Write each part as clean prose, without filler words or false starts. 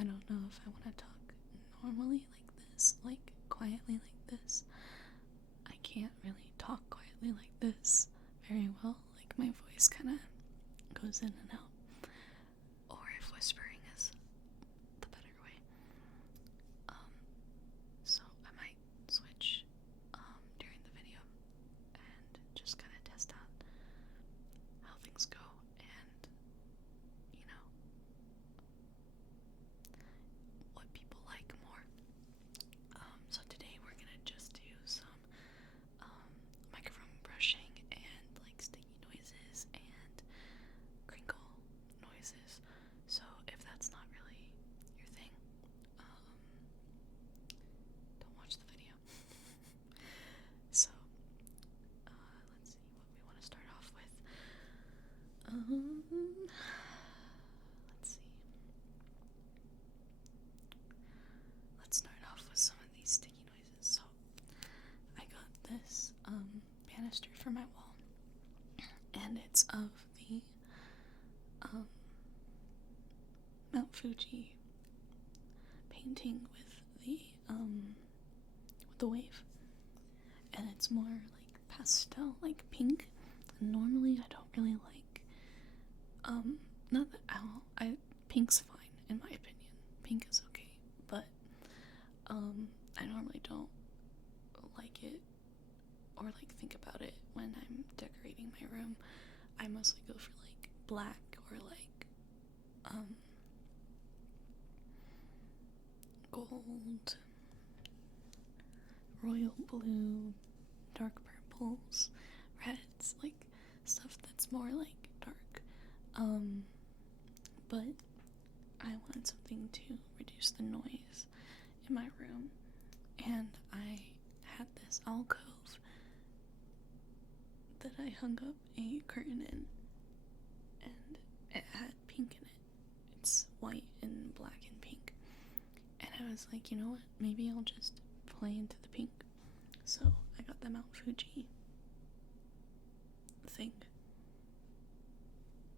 I don't know if I want to talk normally like this, like quietly like this. I can't really talk quietly like this very well. Like my voice kind of goes in and out. Or if whispering is the better way. So I might switch during the video and just kind of test out how things go and, you know, what people like more. So today we're gonna just do some microphone brushing and like sticky noises and crinkle noises. So if that's not really your thing, don't watch the video. So let's see what we want to start off with. Let's see. Let's start off with some of these sticky noises. So I got this banister for my wall, and it's of the Mount Fuji painting with the wave, and it's more like pastel, like pink. And normally I don't really like not that pink's fine in my opinion. Pink is okay, but I normally don't like it or like think about it when I'm decorating my room. I mostly go for like black or like gold, royal blue, dark purples, reds, like stuff that's more like dark. But I wanted something to reduce the noise in my room, and I had this alcove that I hung up a curtain in, and it had pink in it. It's white and black and pink. And I was like, you know what? Maybe I'll just play into the pink. So I got the Mount Fuji thing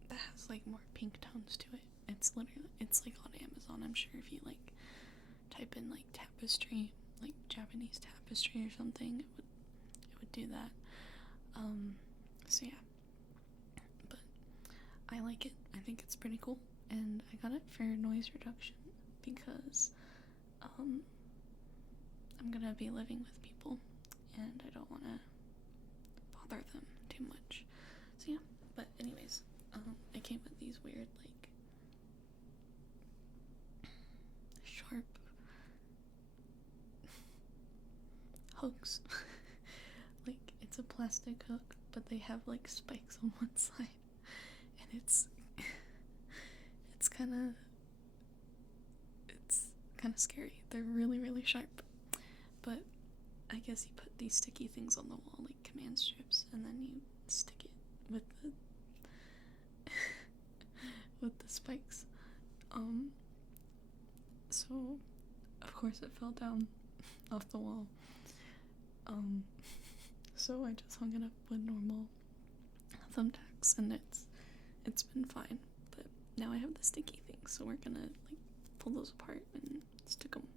that has like more pink tones to it. It's like on Amazon. I'm sure if you like type in like tapestry, like Japanese tapestry or something, it would do that. So yeah, but I like it. I think it's pretty cool, and I got it for noise reduction because I'm gonna be living with people, and I don't want to bother them too much. So yeah, but anyways, it came with these weird like sharp hooks. Like it's a plastic hook, but they have like spikes on one side, and it's kind of scary. They're really, really sharp. But I guess you put these sticky things on the wall, like command strips, and then you stick it with the with the spikes. So of course it fell down off the wall. So I just hung it up with normal thumbtacks, and it's been fine. But now I have the sticky things, so we're gonna like pull those apart and stick them.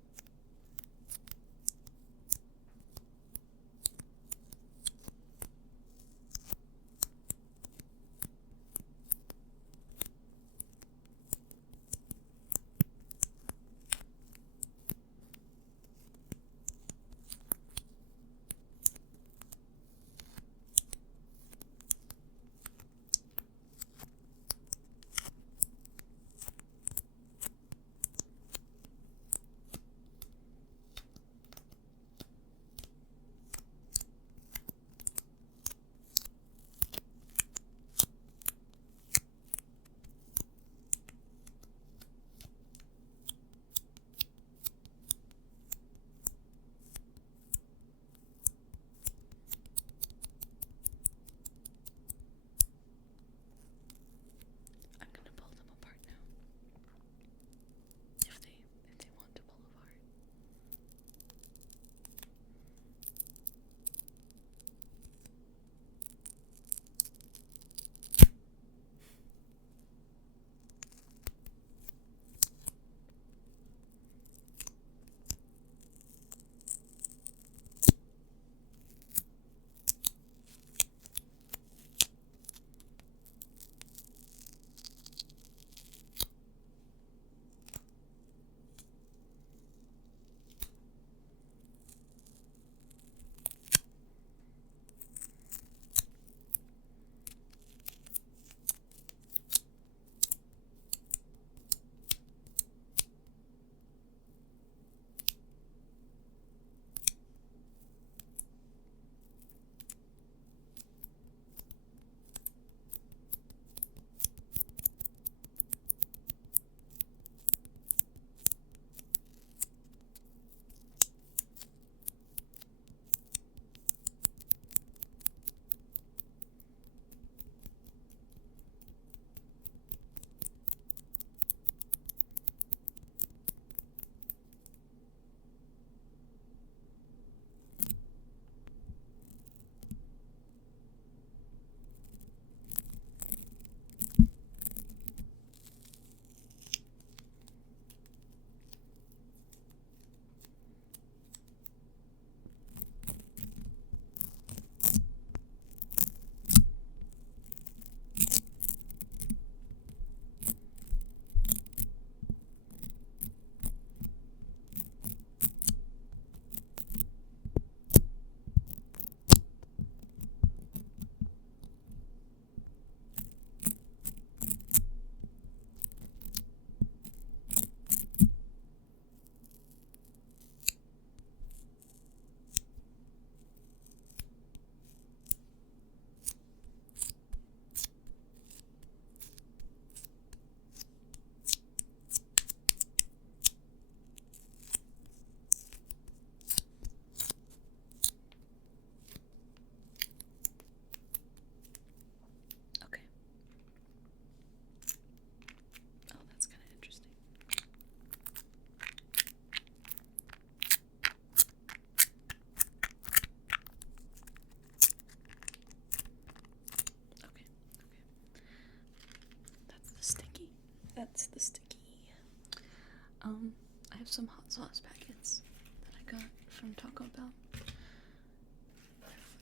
I have some hot sauce packets that I got from Taco Bell.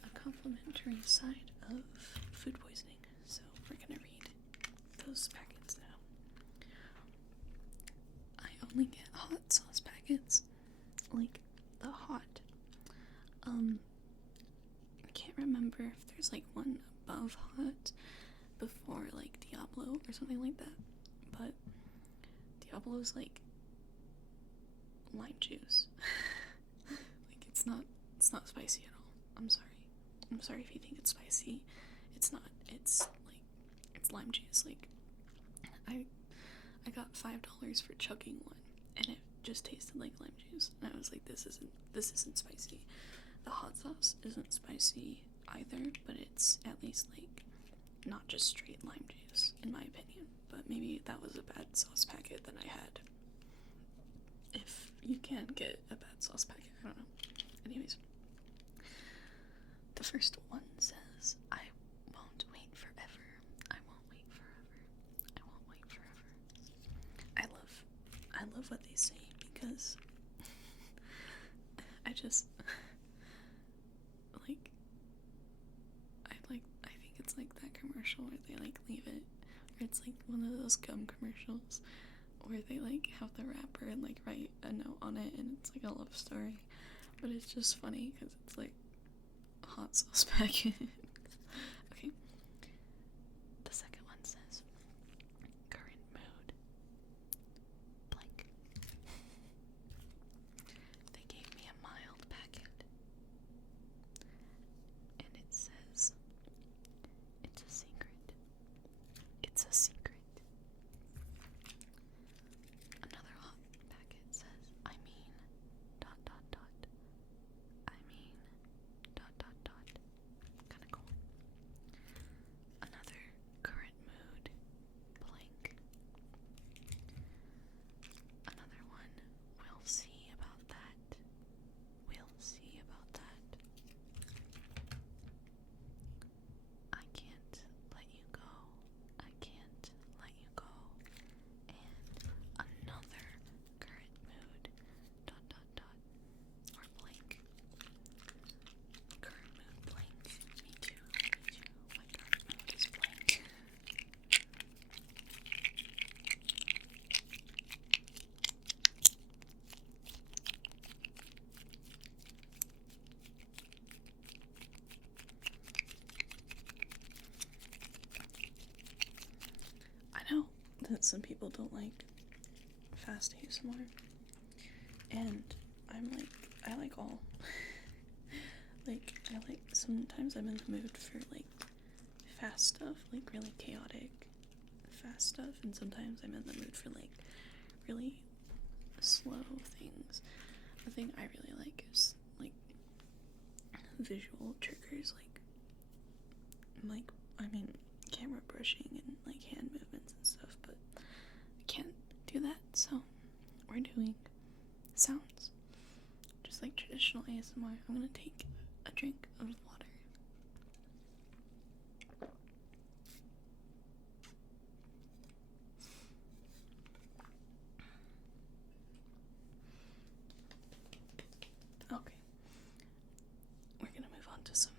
A complimentary side of food poisoning, so we're gonna read those packets now. I only get hot sauce packets, like the hot. I can't remember if there's like one above hot before like Diablo or something like that, but Diablo's like lime juice. Like it's not spicy at all. I'm sorry if you think it's spicy. It's not. It's lime juice. Like I got $5 for chugging one, and it just tasted like lime juice. And I was like, this isn't spicy. The hot sauce isn't spicy either, but it's at least like not just straight lime juice, in my opinion. But maybe that was a bad sauce packet that I had. If you can get a bad sauce packet, I don't know. Anyways, the first one says, I won't wait forever. I won't wait forever. I won't wait forever. I love what they say because I just I think it's like that commercial where they like leave it, or it's like one of those gum commercials where they like have the wrapper and like write a note on it and it's like a love story, but it's just funny because it's like a hot sauce packet. Okay, the second one says current mood blank. They gave me a mild packet and it says it's a secret. It's a secret. Another hot packet says, I mean, dot dot dot. I mean, dot dot dot. Kinda cool. Another current mood blank. Another one, we'll see about that. We'll see about that. I can't let you go. I can't let you go. And another current mood. Dot dot dot. Or blank. Current mood blank. Me too. Me too. My current mood is blank. I know that some people don't like fast ASMR, and I like all. Like, sometimes I'm in the mood for like fast stuff, like really chaotic fast stuff, and sometimes I'm in the mood for like really slow things. The thing I really like is like visual triggers, like I mean camera brushing and like hand movements and stuff, but I can't do that, so we're doing sounds, just like traditional ASMR. I'm gonna take a drink of water. Okay, we're gonna move on to some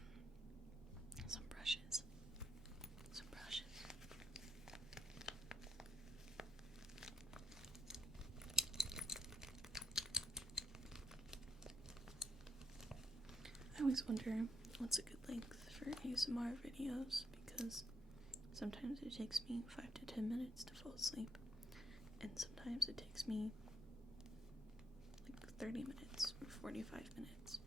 brushes. Some brushes. I always wonder what's a good length for ASMR videos, because sometimes it takes me 5 to 10 minutes to fall asleep, and sometimes it takes me like 30 minutes or 45 minutes.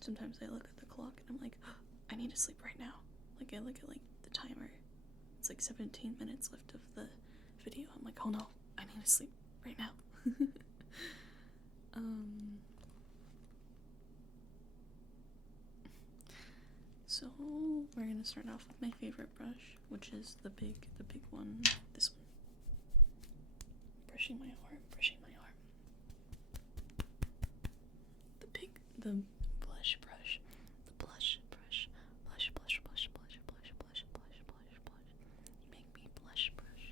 Sometimes I look at the clock and I'm like, oh, I need to sleep right now. Like, I look at like the timer, it's like 17 minutes left of the video. I'm like, oh no, I need to sleep right now. So we're gonna start off with my favorite brush, which is the big one, this one. Brushing my arm. The blush brush. The blush brush. Blush. You make me blush brush.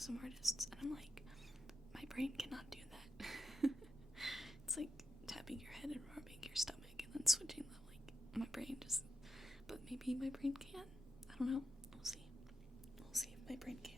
some artists, and I'm like, my brain cannot do that. It's like tapping your head and rubbing your stomach and then switching them. Like, my brain just, but maybe my brain can. I don't know. We'll see. We'll see if my brain can.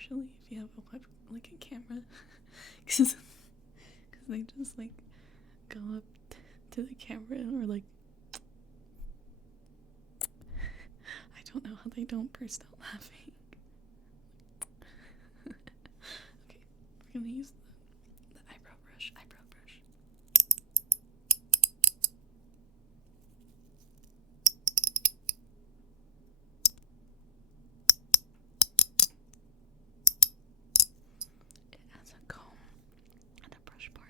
especially if you have a like a camera, because they just like go up to the camera or like I don't know how they don't burst out laughing. Okay, we're gonna use the eyebrow brush. It has a comb and a brush part.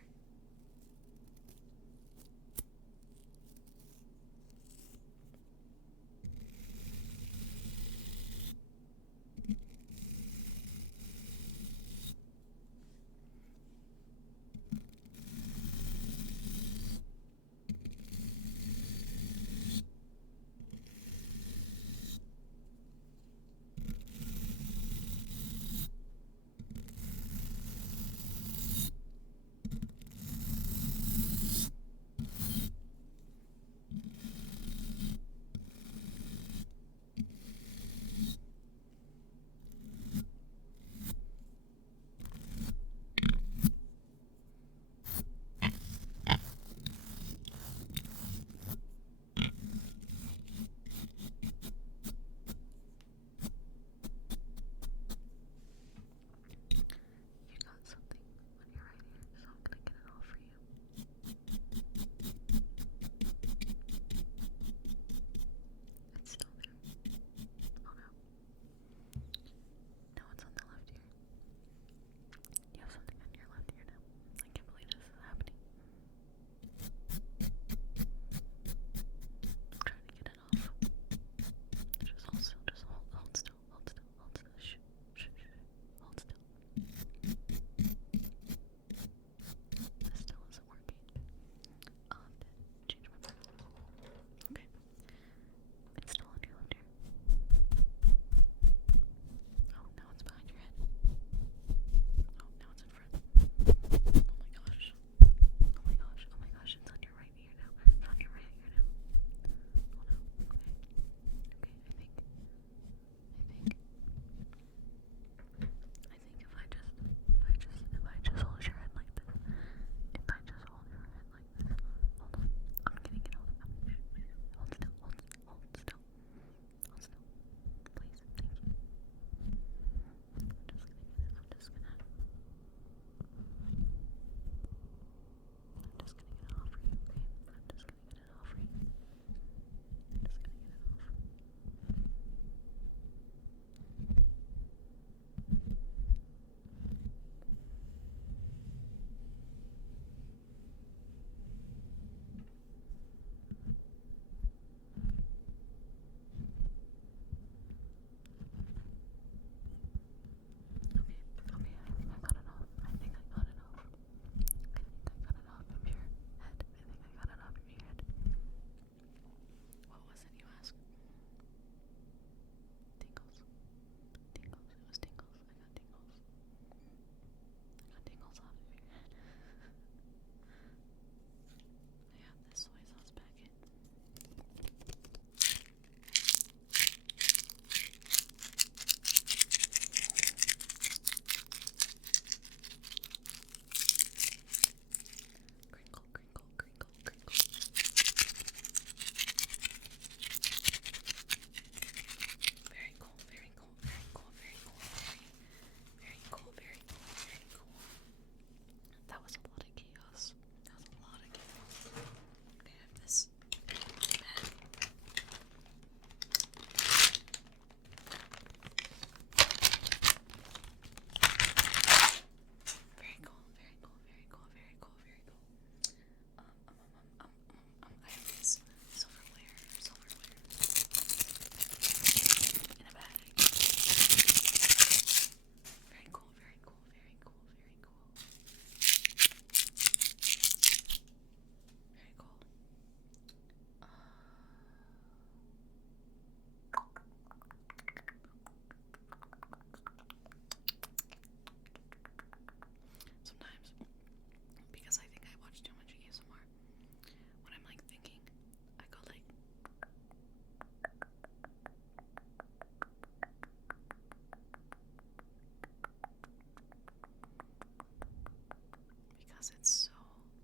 because it's so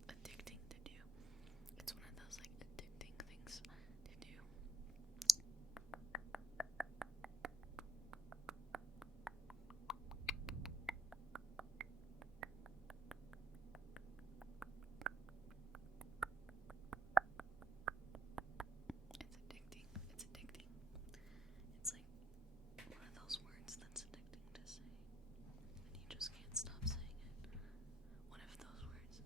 addicting to do. It's one of those like addicting things to do. It's addicting. It's addicting. It's like one of those words that's addicting to say, and you just can't stop saying it. One of those words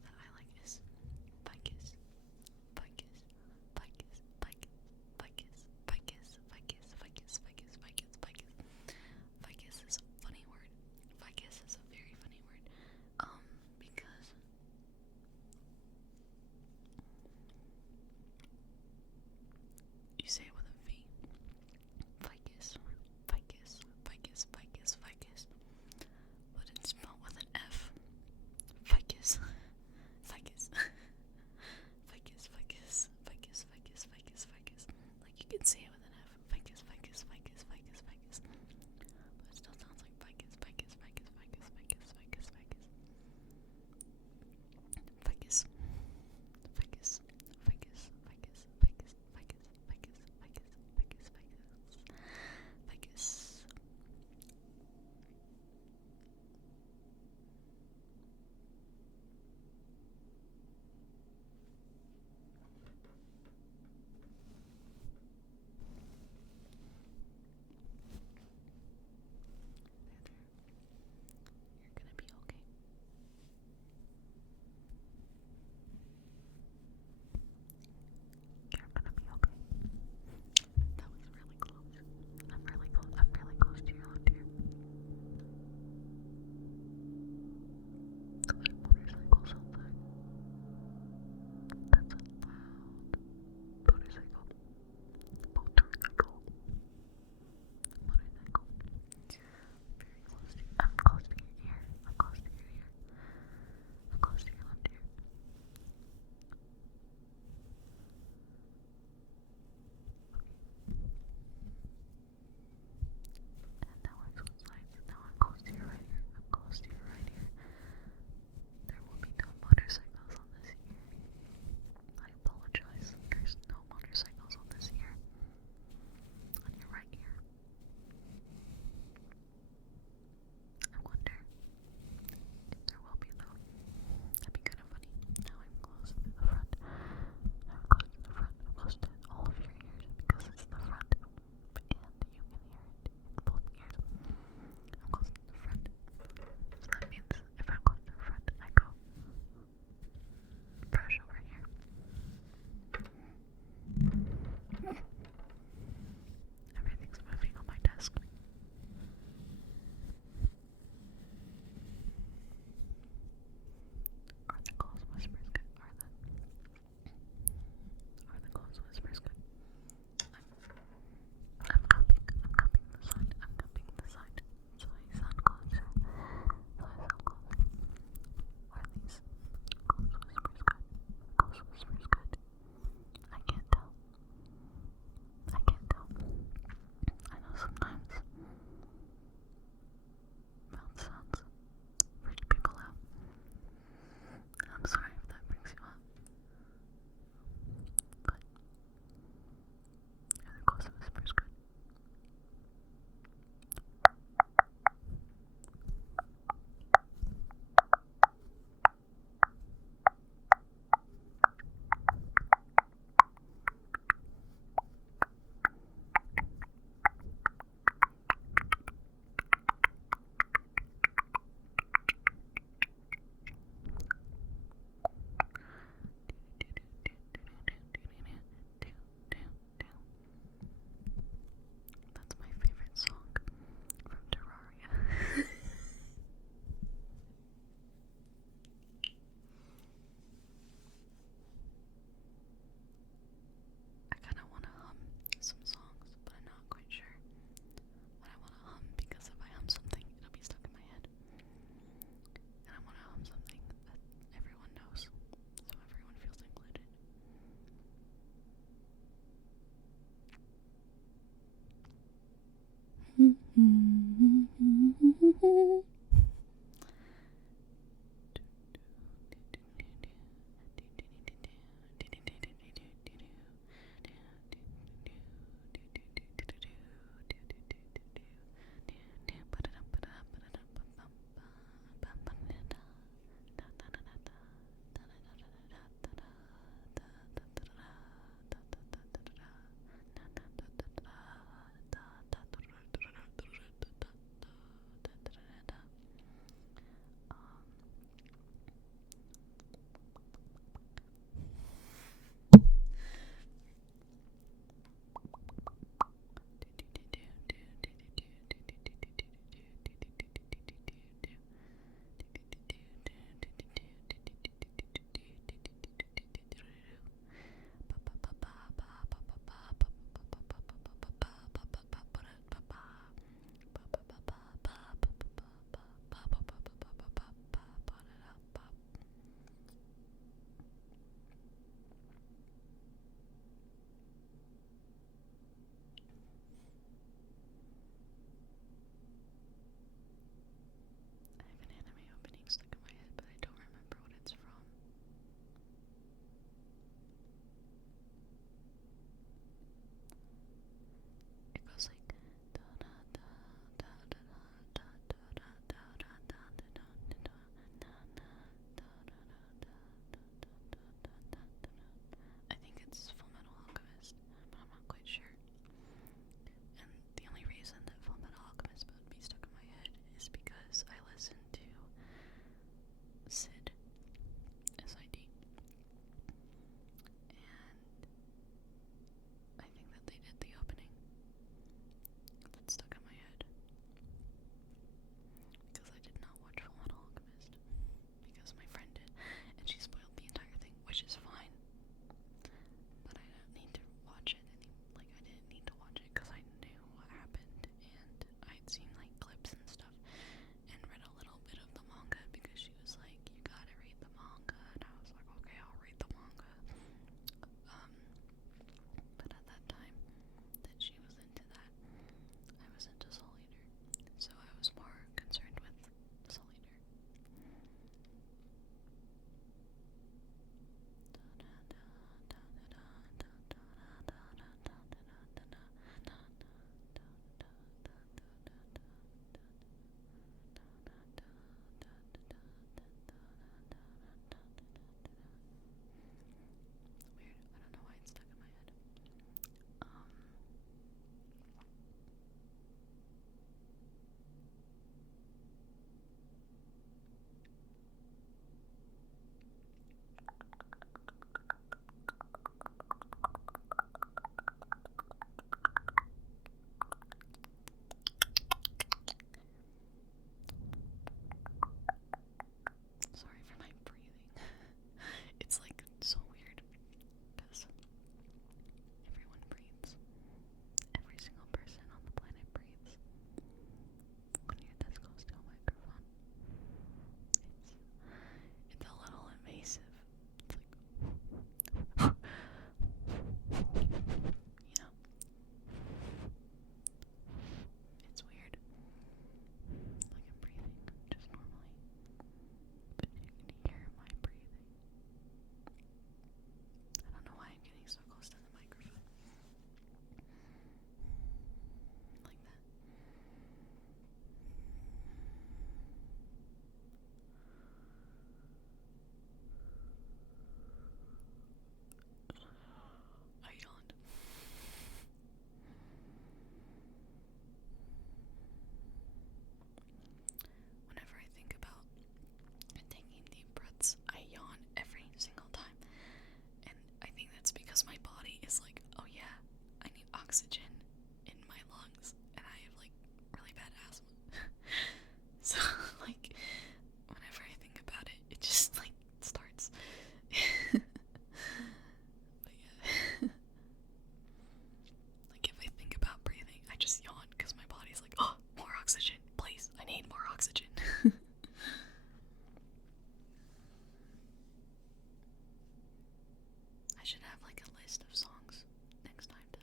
list of songs next time to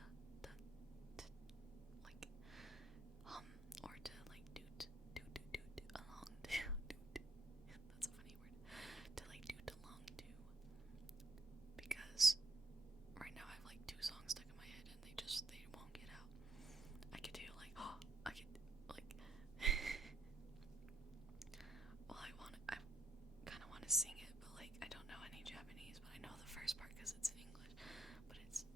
like hum or to like doot along to doot. That's a funny word. To like doot along to, because right now I have like 2 songs stuck in my head and they won't get out. I could do like I could like well I kind of want to sing it, but like I don't know any Japanese, but I know the first part because it's in English. But it's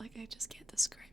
like I just can't describe